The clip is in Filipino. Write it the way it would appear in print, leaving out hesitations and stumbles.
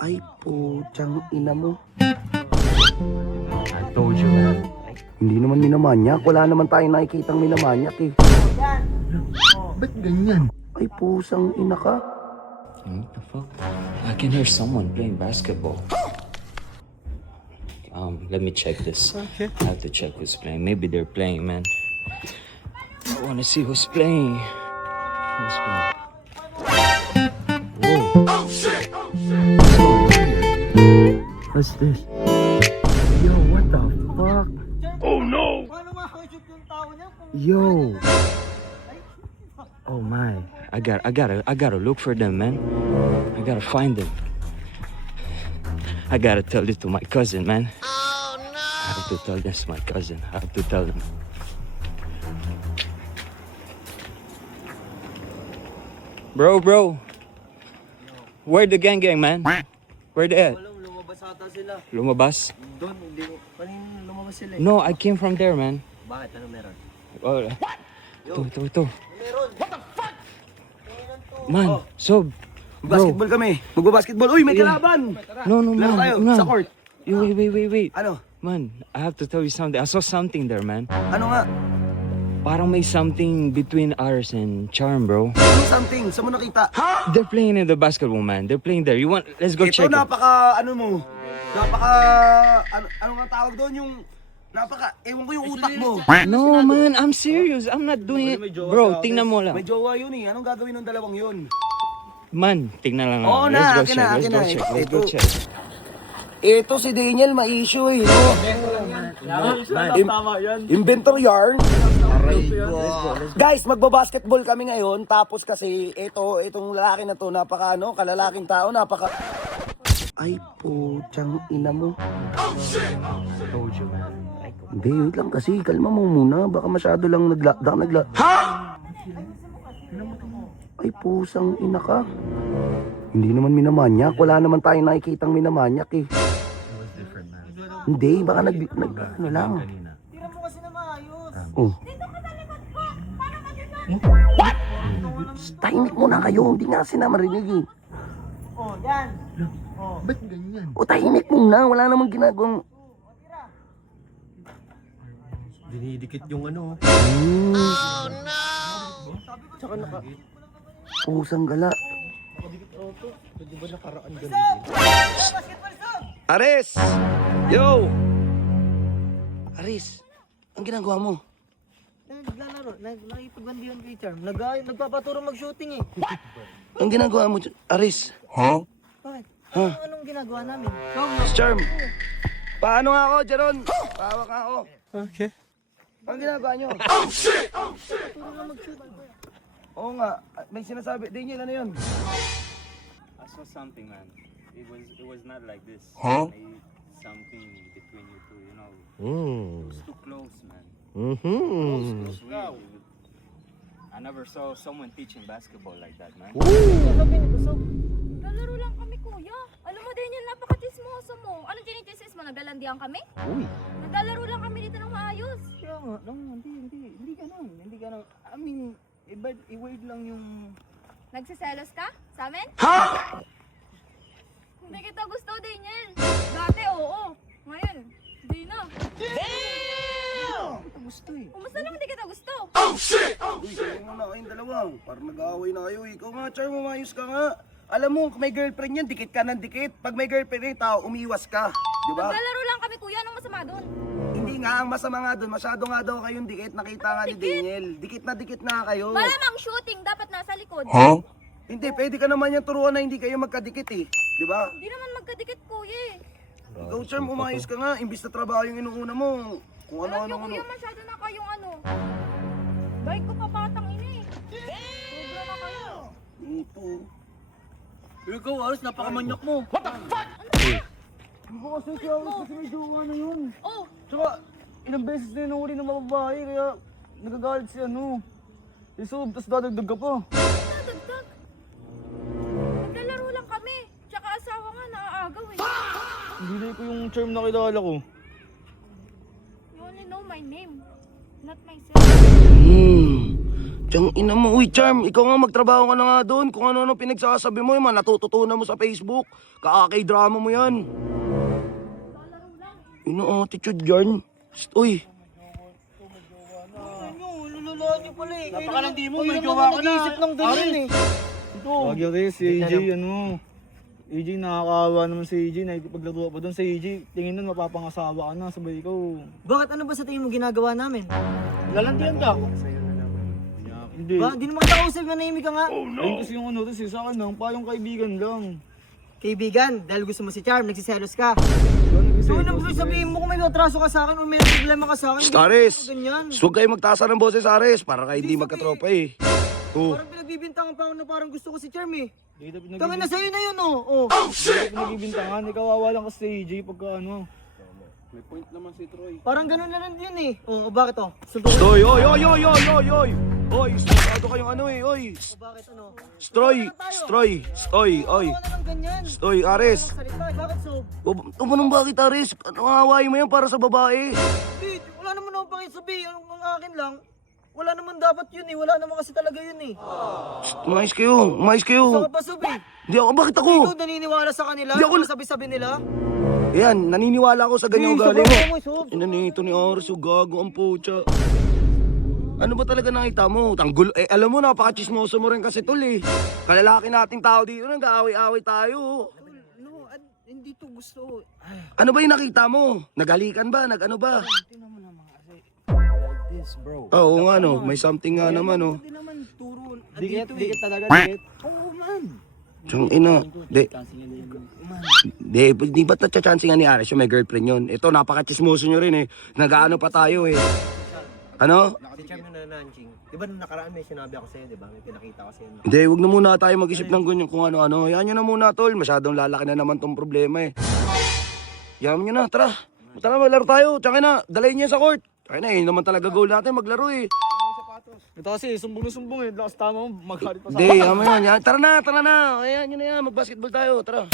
Ay, putang ina mo. I told you, man. Hindi naman minamanyak. Wala naman tayong nakikitang minamanyak eh. Ba't ganyan? Ay, pusang ina ka. What the fuck? I can hear someone playing basketball. Let me check this. Okay. I have to check who's playing. Maybe they're playing, man. I wanna see who's playing. Who's playing? Whoa. Oh shit! Oh shit! What's this? Yo, what the fuck? Paano makakashoot yung tao niya? Yo. Oh my! I gotta look for them, man. I gotta find them. I gotta tell this to my cousin, man. Oh no! I have to tell this to my cousin. I have to tell them. Bro. Where the gang, man? Where they at? Walang lumabas ata sila. Lumabas? Doon, hindi. Kanina lumabas sila eh. No, I came from there, man. Bakit? Ano meron? Oh, ito. Meron. What the fuck? Man, so, bro. Basketball kami. Magbabasketball. Uy, may Yeah. kalaban. No, Laro tayo man. sa court. Wait. Ano? Man, I have to tell you something. I saw something there, man. Ano nga? Parang may something between ours and Charm, bro. Ano something? Saan mo nakita? They're playing in the basketball, man. They're playing there. You want? Let's go Ito check it. ano mo? Ano nga tawag doon? Ewan ko yung utak mo. No, man. I'm serious. I'm not doing it. Bro, tingnan mo May lang. jowa yun eh. Anong gagawin ng dalawang yun? Man, tingnan lang. Oo Let's na, go akin check. na, Let's akin go na. check. Let's go Ito. check. Ito si Daniel, ma-issue eh. No? Tama yan. Inventor yarn. Guys, magbabasketball kami ngayon. Tapos kasi itong lalaki na to, kalalaking tao, Ay, putang ina mo. I told you, man. Hindi, wait lang kasi. Kalma mo muna. Baka masyado lang nagla... Ay, pusang ina ka. Hindi naman minamanyak. Wala naman tayong nakikitang minamanyak eh. It was different, man. Hindi, baka ano lang. Tira mo kasi na maayos. Oh. Tahimik muna kayo. Hindi nga sila marinig eh. Oh, yan. Oh. Ba't ganyan? O tahimik muna. Wala namang ginagawang... Dinidikit yung ano. Tsaka pusang gala. Pwede ba nakaraan ganun? Aris! Yo! Aris, ang ginagawa mo? Naglalaro. Nakipagbandihan kay Charm. Nagpapaturo mag-shooting eh. Ang ginagawa mo, Aris? Huh? Bakit? Ha? Anong ginagawa namin? Charm, paano nga ako, Jaron? Pawak nga ako. Okay. Ang ginagawa nyo? Paturo na mag-shoot. Oo nga, may sinasabi. Daniel, ano yun? I saw something, man. It was not like this. Huh? Maybe something between you two, you know. It was too close, man. Mm-hmm. It was weird. I never saw someone teaching basketball like that, man. Sabi nito, so, Naglalaro lang kami, kuya. Alam mo, Daniel, napaka-tismoso mo. Anong tinitismis mo? Naglalandian kami? Uy. Naglalaro lang kami dito ng maayos. kaya nga, hindi ganun. I mean, i-word lang yung... Nagsiselos ka? Sa amin? Ha? Hindi kita gusto, Daniel. Dati, oo. Ngayon, hindi na. Ito gusto eh. Kumusta naman hindi kita gusto? Uy, kayo muna kayong dalawa. Parang nag-aaway na kayo. Ikaw nga, Charm, umayos ka nga. Alam mo, kung may girlfriend yan, dikit ka ng dikit. Pag may girlfriend yung tao, umiwas ka. Di ba? Naglalaro lang kami, kuya. Anong masama doon? Hindi nga, ang masama nga doon. Masyado nga daw kayong dikit. Nakita nga ni Daniel. Dikit na kayo. Malamang shooting, dapat nasa likod. Hindi, pwede ka naman yung turuan na hindi kayo magkadikit eh. Di ba? Hindi naman magkadikit, kuya eh. Ikaw, Charm, umayos ka nga. Imbis na trabaho yung inuuna mo. Kung Alam niyo, ano-ano. kuya, masyado na kayong ano. Dahil ko pa batang ina eh. Sobra na kayo. Ito. Ikaw, Aros, napakamanyak mo. Hindi ko kasi siya kasi may jowa na yun. Oh, Tsaka, ilang beses na inuuli ng mga babae, kaya nagagalit si ano. Si Sob, tapos dadagdag ka pa. nadagdag. Naglalaro lang kami. Tsaka asawa nga, naaagaw eh. Hindi na ko yung Charm na kilala ko. You only know my name, not myself. Tiyang ina mo, uy Charm, ikaw nga magtrabaho ka na nga doon. Kung ano-ano pinagsasabi mo, yung mga natututunan mo sa Facebook. Kakakay-drama mo yan. Ino attitude yan. Uy, Lululaan niyo pala eh. Napakalandi mo, may Kayo jowa naman ka na. nag-iisip ng ganyan eh. Wag yun rin, si AJ, AJ, nakakaawa naman si AJ, nakikipaglaro pa doon si AJ. Tingin nun, mapapangasawa ka na, sabay ikaw. Bakit ano ba sa tingin mo ginagawa namin? Lalandian ka. Hindi. Ba, di naman kita usap, manahimik ka nga. Ayun kasi yung ano, kasi sa akin lang, payong kaibigan lang. Kaibigan, dahil gusto mo si Charm, nagsiselos ka. Gano'n kasi. So, ano ba sabihin mo kung may atraso ka sa akin o may problema ka sa akin? Ares! Ganyan. Huwag kayo magtaas ng boses, Ares, para kayo hindi magkatropa eh. Oh. Parang pinagbibintangan pa ako na parang gusto ko si Charm eh. Hindi kita Tangin na sa'yo na yun oh. pinagbibintangan, ikaw awa lang kasi si AJ pagka ano. May point naman si Troy. Parang ganun na lang yun eh. Oh, bakit oh? Suntukin. Stoy, oy, oy, oy, oy, oy, oy! Oy, stado kayong ano eh, oy! Oh, bakit ano? Stoy, stoy, oy! Ano na lang ganyan? Stoy, Ares! Salita, bakit so? Umanong bakit, Ares? Ano hawaii mo yan para sa babae? Hindi, wala naman ako pakisabi. Ang akin lang, wala naman dapat yun eh. Wala naman kasi talaga yun eh. Umayos kayo, umayos Saka kayo. pa sabi, Hindi ako, bakit ako? ikaw naniniwala sa kanila? Hindi ako- Ano sabi-sabi nila? Yan, naniniwala ako sa ganyan Hindi, ugali sabi mo. mo, Sob. Ina nito ni Ares, yung gago ang pucha. Ano ba talaga nakita mo? Tanggol, alam mo, napaka-chismoso mo rin kasi tol eh. Kalalaki nating tao dito, nag-aaway-aaway tayo. No, hindi to gusto. Ano ba yung nakita mo? Naghalikan ba? Nag-ano ba? Tingnan mo naman kasi. Like this, bro. Oo nga no, may something nga naman no. Hindi naman turo. Dikit, Andito dikit eh. talaga, dikit. Oo man. Tiyang ina, di ba't na-chance nga ni Ares yung may girlfriend yun? Ito, napaka-chismoso nyo rin eh. Nag-ano pa tayo eh. Ano? Si Charm yung nananching. Di ba nung nakaraan may sinabi ako sa'yo, di ba? May pinakita ko sa'yo. Hindi, wag na muna tayo mag-isip ng ganyan kung ano-ano. Yan nyo na muna tol, masyadong lalaki na naman tong problema eh. Yan nyo na, tara. Tara, maglaro tayo. Tsaka na, dalayin niya sa court. Tsaka na eh, naman talaga goal natin maglaro eh. Ito kasi, sumbong na sumbong eh. Lakas tama mo, magharit pa sa Hindi, yaman yan. Tara na, tara na. Ayan, yun na yan, mag-basketball tayo, tara.